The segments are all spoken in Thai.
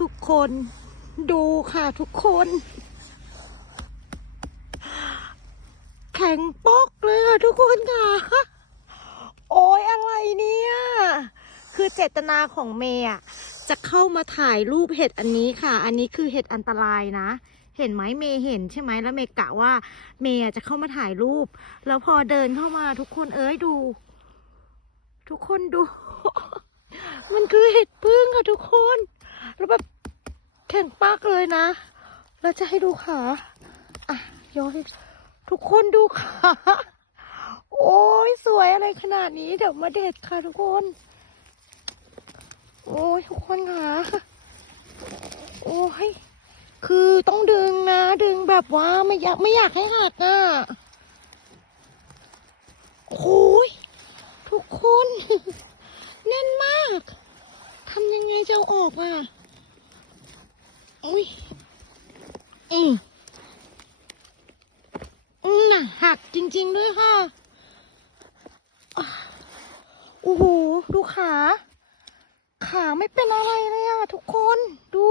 ทุกคน ดูค่ะทุกคน แข็งปอกเลยค่ะทุกคนค่ะ โอ้ยอะไรเนี่ย คือเจตนาของเมย์อะจะเข้ามาถ่ายรูปเห็ดอันนี้ค่ะ อันนี้คือเห็ดอันตรายนะ เห็นไหมเมย์เห็นใช่ไหมแล้วเมย์กะว่า เมย์จะเข้ามาถ่ายรูป แล้วพอเดินเข้ามาทุกคนเอ้ยดู ทุกคนดู มันคือเห็ดพึ่งค่ะทุกคน แล้วแบบแข็งปากเลยนะ เราจะให้ดูขาอะย้อนทุกคนดูขา โอ้ยสวยอะไรขนาดนี้ เดี๋ยวมาเด็ดค่ะทุกคน โอ้ยทุกคนค่ะ โอ้ย คือต้องดึงนะ ดึงแบบว่าไม่อยากไม่อยากให้หักอะโอ้ยทุกคน แน่นมาก ทำยังไงจะออกอะ อุ้ยอืมอืมน่ะหักจริง ๆ ด้วยค่ะโอ้โหดูขา ขาไม่เป็นอะไรเลยอะทุกคนดู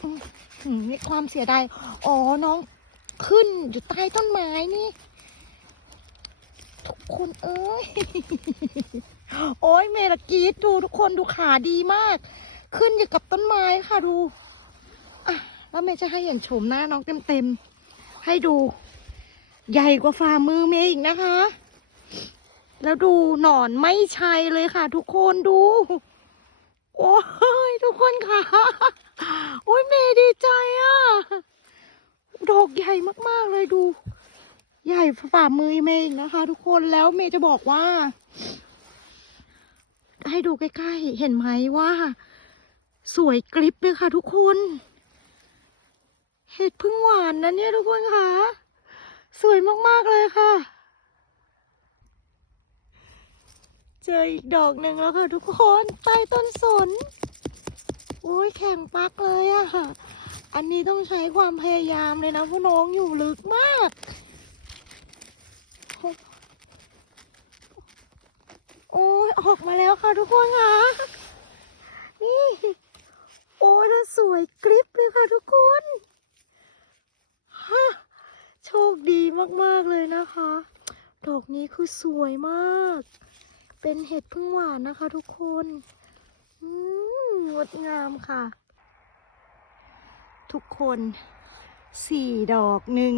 อืมอืมมีความเสียดาย อ๋อ น้องขึ้นอยู่ใต้ต้นไม้นี่ ทุกคนเอ้ย โอ้ยเมลกีดดูทุกคนดูขาดีมาก ขึ้นอยู่กับต้นไม้ค่ะดู อะแล้วเมย์จะให้เห็นโฉมหน้าน้องเต็มๆ ให้ดู ใหญ่กว่าฝ่ามือเมย์อีกนะคะ แล้วดูหนอนไม่ใช่เลยค่ะ ทุกคนดู โอ้ยทุกคนค่ะ โอ้ยเมย์ดีใจอะ ดอกใหญ่มากๆเลยดู ใหญ่ฝ่ามือเมย์อีกนะคะ ทุกคนแล้วเมย์จะบอกว่า ให้ดูใกล้ๆ เห็นไหมว่า สวยกริบเลยค่ะทุกคน เห็ดพึ่งหวานนะเนี่ยทุกคนค่ะ สวยมากๆเลยค่ะ เจออีกดอกหนึ่งแล้วค่ะทุกคนใต้ต้นสนโอ้ยแข็งปักเลยอะค่ะ อันนี้ต้องใช้ความพยายามเลยนะผู้น้องอยู่ลึกมาก โอ้ยออกมาแล้วค่ะทุกคนค่ะ นี่ โอ้ยแล้วสวยกริบเลยค่ะทุกคนฮะโชคดีมาก ๆ เลยนะคะ ดอกนี้ คือสวยมาก เป็นเห็ดพึ่งหวานนะคะทุกคนงดงามค่ะ ทุกคนสี่ดอกหนึ่ง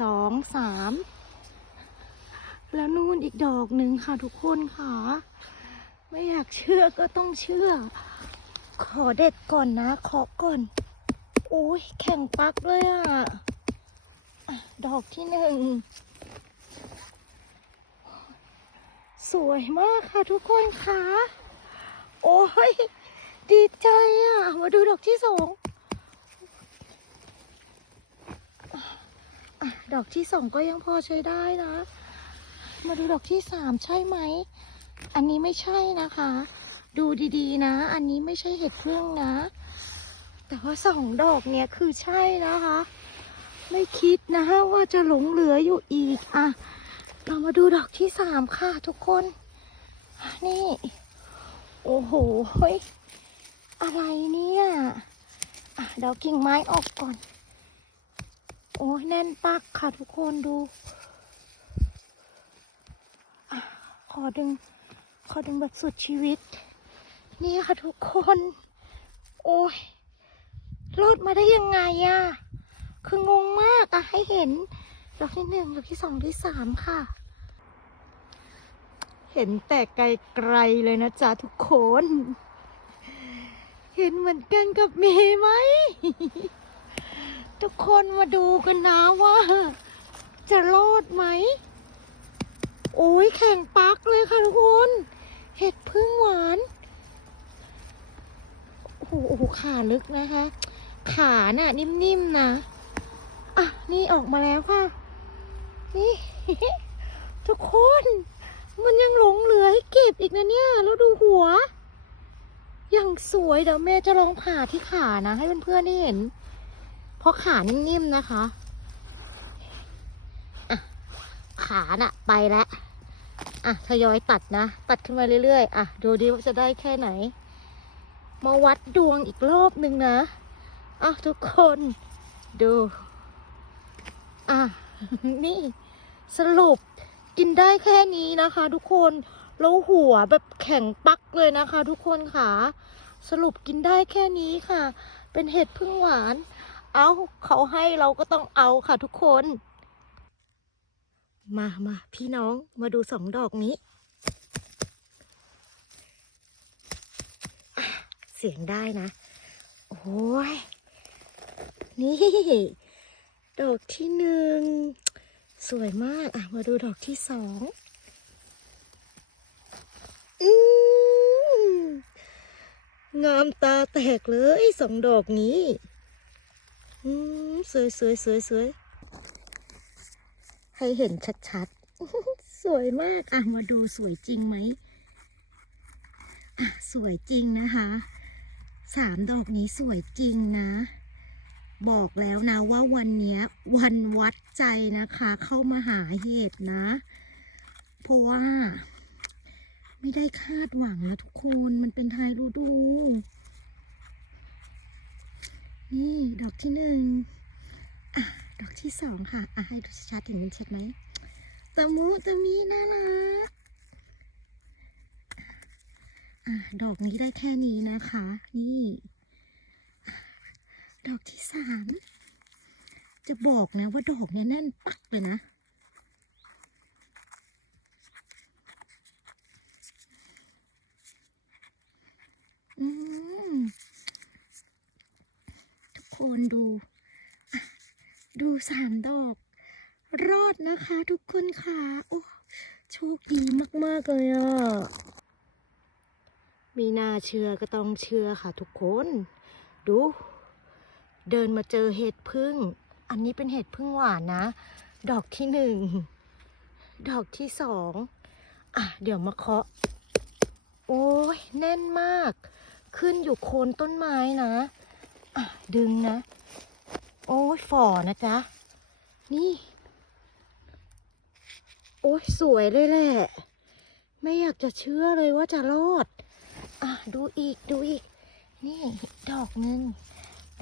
สองสามแล้วนู่นอีกดอกหนึ่งค่ะทุกคนค่ะ ไม่อยากเชื่อก็ต้องเชื่อ ขอเด็ดก่อนนะขอก่อนโอ้ยแข็งปักเลยอะอะ ดอกที่หนึ่ง สวยมากค่ะทุกคนค่ะโอ้ยดีใจอะ มาดูดอกที่สองดอกที่สองก็ยังพอใช้ได้นะ มาดูดอกที่สามใช่ไหม อันนี้ไม่ใช่นะคะ ดูดีๆนะ อันนี้ไม่ใช่เห็ดพึ่งนะ แต่ว่าสองดอกเนี่ยคือใช่นะคะ ไม่คิดนะว่าจะหลงเหลืออยู่อีกอะ เรามาดูดอกที่สามค่ะทุกคน นี่ โอ้โหเฮ้ยอะไรเนี่ยอะเดี๋ยวกิ่งไม้ออกก่อน โอ้ยแน่นปักค่ะทุกคนดูอะขอดึง ขอดึงแบบสุดชีวิต นี่ค่ะทุกคน โอ้ยรอดมาได้ยังไงอะคืองงมากอะให้เห็นดอกที่หนึ่งดอกที่สองดอกที่สามค่ะ ห็นแต่ไกลๆเลยนะจ๊ะทุกคน เห็นเหมือนกันกับเมย์ไหม ทุกคนมาดูกันนะว่า จะรอดไหม โอ้ยแข่งปักเลยค่ะทุกคน เห็ดพึ่งหวาน โอ้โหโอ้โหขาลึกนะคะ ขาน่ะ นิ่มๆนะอะ นี่ออกมาแล้วค่ะ นี่ ทุกคน มันยังหลงเหลือให้เก็บอีกนะเนี่ย แล้วดูหัว อยังสวยเดี๋ยวแม่จะลองผ่าที่ขานะ ให้เพื่อนๆได้เห็น เพราะขานิ่มๆนะคะอะขาน่ะ ไปแล้วอะทยอยตัดนะ ตัดขึ้นมาเรื่อยๆอะดูดิว่าจะได้แค่ไหน มาวัดดวงอีกรอบหนึ่งนะอะทุกคนดู อะ นี่สรุป กินได้แค่นี้นะคะ ทุกคนแล้วหัวแบบแข็งปักเลยนะคะ ทุกคนค่ะ สรุปกินได้แค่นี้ค่ะ เป็นเห็ดพึ่งหวาน เอาเขาให้เราก็ต้องเอาค่ะทุกคน มามาพี่น้องมาดูสองดอกนี้ เสียงได้นะ โอ้ยนี่ ดอกที่หนึ่ง สวยมาก อะ มาดูดอกที่สองอืมงามตาแตกเลยสองดอกนี้อืมสวยสวยสวยสวยให้เห็นชัดๆ สวยมาก อะ มาดูสวยจริงไหมอะ สวยจริงนะคะ สามดอกนี้สวยจริงนะ บอกแล้วนะว่าวันนี้วันวัดใจนะคะ เข้ามาหาเหตุนะ เพราะว่า ไม่ได้คาดหวังนะทุกคนมันเป็นท้ายฤดู นี่ดอกที่หนึ่งอะดอกที่สองค่ะ อะให้ดูชัดๆเห็นมันชัดไหมตะมุตะมีน่ารักอะดอกนี้ได้แค่นี้นะคะ ดอกที่สาม จะบอกนะว่าดอกเนี้ยแน่นปักเลยนะ อืม ทุกคนดู ดูสามดอก รอดนะคะทุกคนค่ะ โอ้โชคดีมาก ๆ เลยอะมีน่าเชื่อก็ต้องเชื่อค่ะทุกคน ดู เดินมาเจอเห็ดพึ่ง อันนี้เป็นเห็ดพึ่งหวานนะ ดอกที่หนึ่ง ดอกที่สองอะ เดี๋ยวมาเคาะ โอ้ยแน่นมาก ขึ้นอยู่โคนต้นไม้นะ อะ ดึงนะ โอ้ยฝ่อนะจ๊ะ นี่ โอ้ยสวยเลยแหละ ไม่อยากจะเชื่อเลยว่าจะรอด อะ ดูอีกดูอีก นี่ ดอกหนึ่ง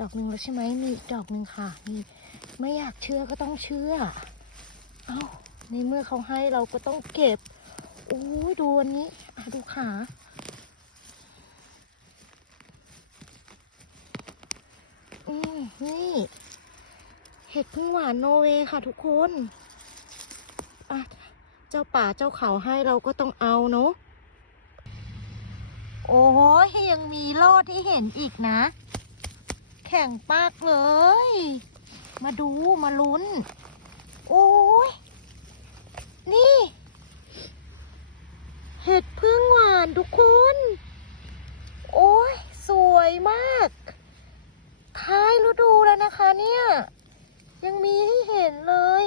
ดอกหนึ่งแล้วใช่ไหมมีอีกดอกหนึ่งค่ะนี่ไม่อยากเชื่อก็ต้องเชื่อ เอา้าในเมื่อเขาให้เราก็ต้องเก็บโอ้ยดูอันนี้อะดูขาอืมนี่เห็ดพึ่งหวานโนเวค่ะทุกคนอะเจ้าป่าเจ้าเขาให้เราก็ต้องเอาเนาะโอ้ยยังมีโลดที่เห็นอีกนะ ข่งปากเลย มาดูมาลุ้น โอ้ย นี่ เห็ดพึ่งหวานทุกคน โอ้ย สวยมาก ท้ายฤดูแล้วนะคะเนี่ย ยังมีให้เห็นเลย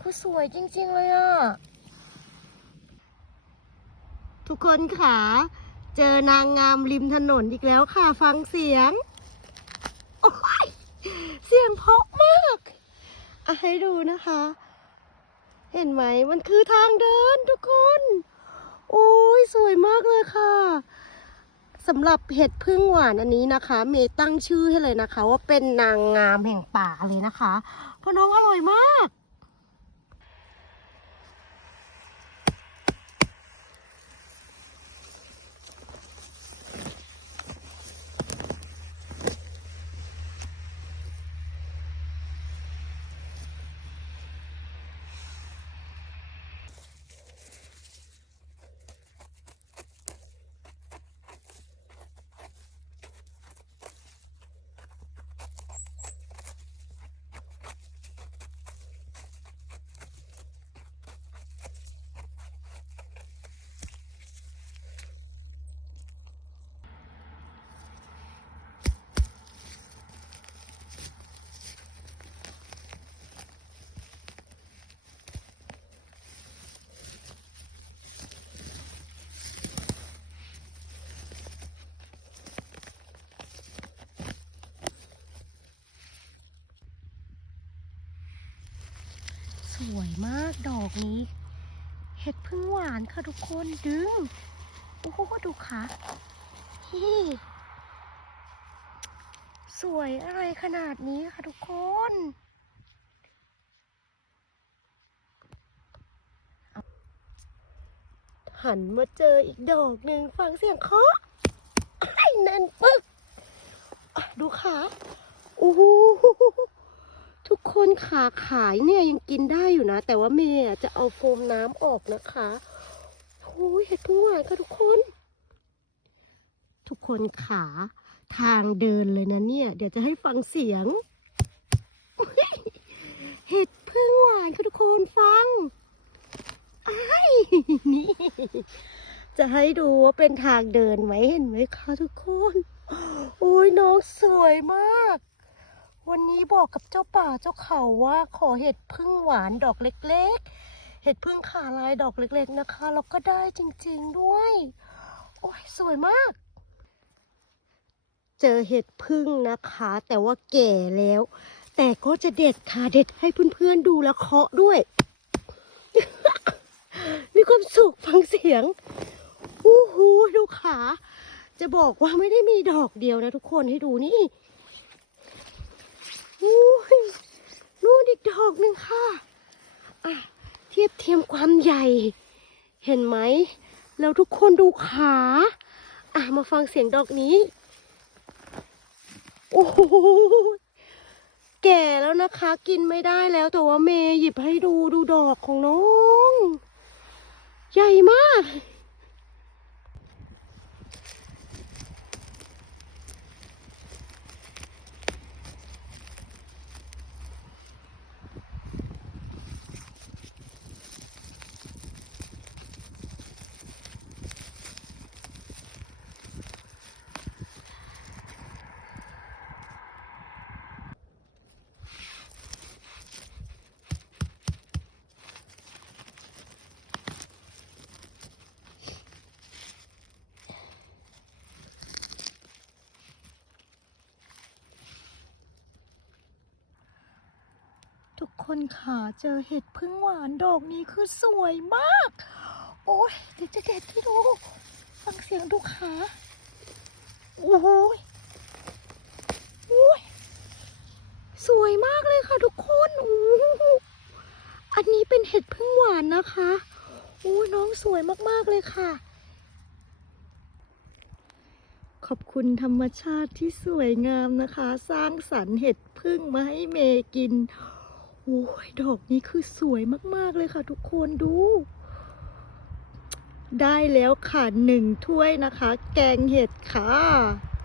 คือสวยจริง ๆ เลยอะทุกคนค่ะเจอนางงามริมถนนอีกแล้วค่ะ ฟังเสียง เสียงเพราะมากอะให้ดูนะคะ เห็นไหมมันคือทางเดินทุกคนโอ้ยสวยมากเลยค่ะสำหรับเห็ดพึ่งหวานอันนี้นะคะ เมย์ตั้งชื่อให้เลยนะคะ ว่าเป็นนางงามแห่งป่าเลยนะคะเพราะน้องอร่อยมาก สวยมากดอกนี้ เห็ดพึ่งหวานค่ะทุกคนดึง โอ้โหดูค่ะที่สวยอะไรขนาดนี้ค่ะทุกคนหันมาเจออีกดอกหนึ่งฟังเสียงเคาะไอ้นั่นปึ๊กดูขาโอ้โห ทุกคนขาขายเนี่ยยังกินได้อยู่นะ แต่ว่าเมย์จะเอาโฟมน้ำออกนะคะโอ้ยเห็ดพึ่งหวานค่ะทุกคน ทุกคนขาทางเดินเลยนะเนี่ย เดี๋ยวจะให้ฟังเสียง เห็ดพึ่งหวานค่ะทุกคนฟังอ้นี่จะให้ดูว่าเป็นทางเดินไหมเห็นไหมคะทุกคน โอ้ยน้องสวยมาก วันนี้บอกกับเจ้าป่าเจ้าเขาว่าขอเห็ดพึ่งหวานดอกเล็ก ๆ เห็ดพึ่งขาลายดอกเล็ก ๆนะคะ แล้วก็ได้จริงๆด้วย โอ้ยสวยมาก เจอเห็ดพึ่งนะคะ แต่ว่าแก่แล้ว แต่ก็จะเด็ดค่ะเด็ดให้เพื่อนๆดูแล้วเคาะด้วย มีความสุขฟังเสียงอู้หูดูขาจะบอกว่าไม่ได้มีดอกเดียวนะทุกคนให้ดูนี่ อู้ยนู่นอีกดอกหนึ่งค่ะ อะ เทียบเทียมความใหญ่ เห็นไหม แล้วทุกคนดูขา อะ มาฟังเสียงดอกนี้ โอ้โหแก่แล้วนะคะ กินไม่ได้แล้วแต่ว่าเมย์หยิบให้ดูดูดอกของน้อง ใหญ่มาก คนค่ะเจอเห็ดพึ่งหวานดอกนี้คือสวยมาก โอ้ยเดี๋ยวจะเด็ดที่ดู ฟังเสียงดูขาโอ้โหยโอ้ยสวยมากเลยค่ะทุกคนโอ้อันนี้เป็นเห็ดพึ่งหวานนะคะโอ้ยน้องสวยมากๆเลยค่ะ ขอบคุณธรรมชาติที่สวยงามนะคะ สร้างสรรค์เห็ดพึ่งมาให้เมย์กิน โอ้ยดอกนี้คือสวยมาก ๆ เลยค่ะ ทุกคนดู ได้แล้วค่ะหนึ่งถ้วยนะคะ แกงเห็ดค่ะ